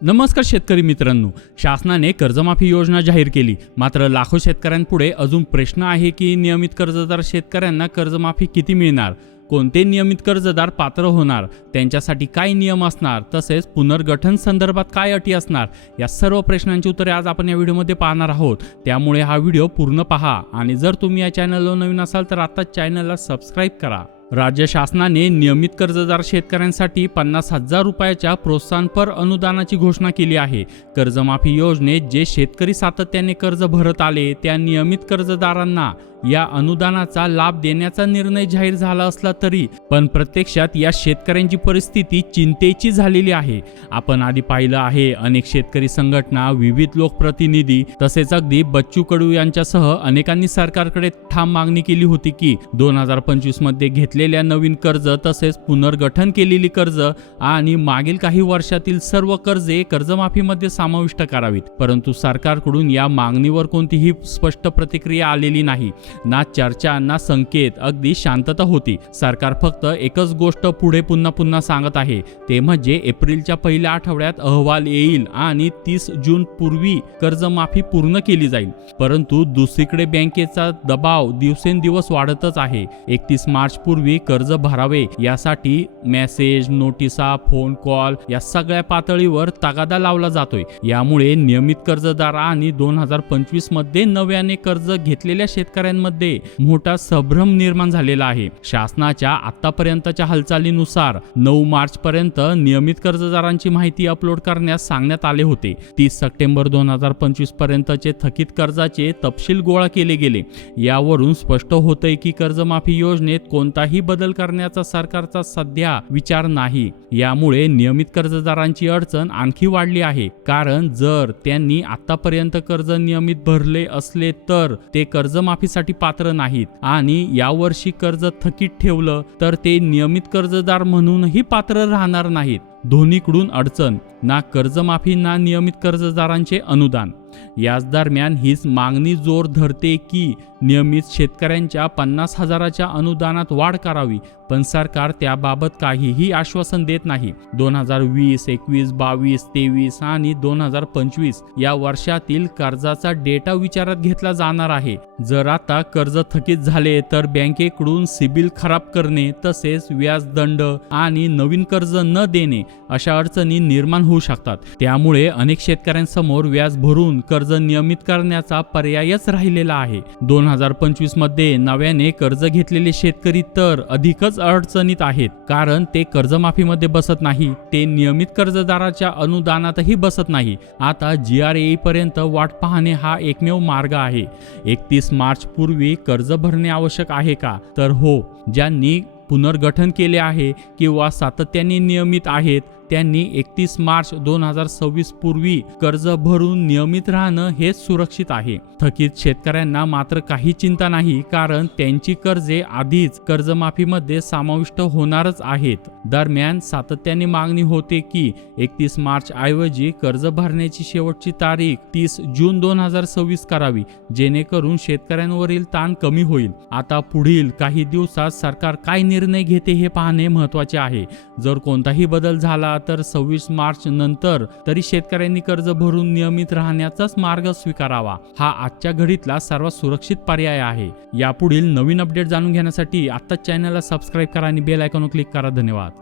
नमस्कार शेतकरी मित्रांनो, शासनाने कर्जमाफी योजना जाहीर केली. मात्र लाखो शेतकऱ्यांपुढे अजून प्रश्न आहे की नियमित कर्जदार शेतकऱ्यांना कर्जमाफी किती मिळणार, कोणते नियमित कर्जदार पात्र होणार, त्यांच्यासाठी काय नियम असणार, तसेच पुनर्गठन संदर्भात काय अटी असणार, या सर्व प्रश्नांची उत्तरे आज आपण या व्हिडिओमध्ये पाहणार आहोत. त्यामुळे हा व्हिडिओ पूर्ण पहा आणि जर तुम्ही या चॅनलवर नवीन असाल तर आताच चॅनलला सबस्क्राईब करा. राज्य शासनाने नियमित कर्जदार शेतकऱ्यांसाठी 50,000 रुपयाच्या प्रोत्साहनपर अनुदानाची घोषणा केली आहे. कर्जमाफी योजनेत जे शेतकरी सातत्याने कर्ज भरत आले त्या नियमित कर्जदारांना या अनुदानाचा लाभ देण्याचा निर्णय जाहीर झाला असला तरी पण प्रत्यक्षात या शेतकऱ्यांची परिस्थिती चिंतेची झालेली आहे. आपण आधी पाहिलं आहे, अनेक शेतकरी संघटना, विविध लोकप्रतिनिधी तसेच अगदी बच्चू कडू यांच्यासह अनेकांनी सरकारकडे ठाम मागणी केली होती की 2025 मध्ये घेतलेल्या नवीन कर्ज तसेच पुनर्गठन केलेली कर्ज आणि मागील काही वर्षातील सर्व कर्जे कर्जमाफीमध्ये समाविष्ट करावीत. परंतु सरकारकडून या मागणीवर कोणतीही स्पष्ट प्रतिक्रिया आलेली नाही. ना चर्चा ना संकेत, अगदी शांतता होती. सरकार फक्त एकच गोष्ट पुढे पुन्हा पुन्हा सांगत आहे, ते म्हणजे एप्रिलच्या पहिल्या आठवड्यात अहवाल येईल आणि 30 जून पूर्वी कर्जमाफी पूर्ण केली जाईल. परंतु दुसरीकडे बँकेचा दबाव दिवसेंदिवस वाढतच आहे. 31 मार्च पूर्वी कर्ज भरावे यासाठी मेसेज, नोटिसा, फोन कॉल या सगळ्या पातळीवर तगादा लावला जातोय. यामुळे नियमित कर्जदार आणि 2025 मध्ये नव्याने कर्ज घेतलेल्या शेतकऱ्यांमध्ये मोठा संभ्रम निर्माण झालेला आहे. शासनाच्या आतापर्यंतच्या हालचालीनुसार 9 मार्च पर्यंत नियमित कर्जदारांची माहिती अपलोड करण्यास सांगण्यात आले होते. 30 सप्टेंबर 2025 पर्यंतचे थकीत कर्जाचे तपशील गोळा केले गेले. यावरून स्पष्ट होतंय की कर्जमाफी योजनेत कोणताही बदल करण्याचा सरकारचा सध्या विचार नाही. यामुळे नियमित कर्जदारांची अडचण आणखी वाढली आहे. कारण जर त्यांनी आतापर्यंत कर्ज नियमित भरले असले तर ते कर्जमाफीसाठी पात्र नाहीत आणि यावर्षी कर्ज थकीत ठेवलं तर ते नियमित कर्जदार म्हणूनही पात्र राहणार नाहीत. दोन्हीकडून अडचण, ना कर्जमाफी ना नियमित कर्जदारांचे अनुदान. याच दरम्यान हीच मागणी जोर धरते की नियमित शेतकऱ्यांच्या 50,000च्या अनुदानात वाढ करावी, पण सरकार त्याबाबत काहीही आश्वासन देत नाही. 2020, 21, 22, 23 आणि 2025 या वर्षातील कर्जाचा डेटा विचारात घेतला जाणार आहे. जर आता कर्ज थकीत झाले तर बँकेकडून सिबिल खराब करणे तसेच व्याज दंड आणि नवीन कर्ज न देणे अशा अडचणी निर्माण होऊ शकतात. त्यामुळे अनेक शेतकऱ्यांसमोर व्याज भरून कर्ज नियमित करण्याचा पर्यायच राहिलेला आहे. 2025 मध्ये नव्याने कर्ज घेतलेले शेतकरी तर अधिकच अडचणीत आहेत, कारण ते कर्जमाफीमध्ये बसत नाही, ते नियमित कर्जदाराच्या अनुदानातही बसत नाही. आता GR येईपर्यंत वाट पाहणे हा एकमेव मार्ग आहे. 31 मार्च पूर्वी कर्ज भरणे आवश्यक आहे का? तर हो. ज्यांनी पुनर्गठन केले आहे किंवा सातत्याने नियमित आहेत त्यांनी 31 मार्च 2026 पूर्वी कर्ज भरून नियमित राहणं हेच सुरक्षित आहे. थकीत शेतकऱ्यांना मात्र काही चिंता नाही, कारण त्यांची कर्जे आधीच कर्जमाफीमध्ये समाविष्ट होणारच आहेत. दरम्यान सातत्याने मागणी होते की 31 मार्च ऐवजी कर्ज भरण्याची शेवटची तारीख 30 जून 2026 करावी, जेणेकरून शेतकऱ्यांवरील ताण कमी होईल. आता पुढील काही दिवसात सरकार काय निर्णय घेते हे पाहणे महत्त्वाचे आहे. जर कोणताही बदल झाला तर 26 मार्च नंतर तरी शेतकऱ्यांनी कर्ज भरून नियमित राहण्याचाच मार्ग स्वीकारावा. हा आजच्या घडीतला सर्वात सुरक्षित पर्याय आहे. यापुढील नवीन अपडेट जाणून घेण्यासाठी आत्ताच चॅनलला सबस्क्राईब करा आणि बेल आयकॉनवर क्लिक करा. धन्यवाद.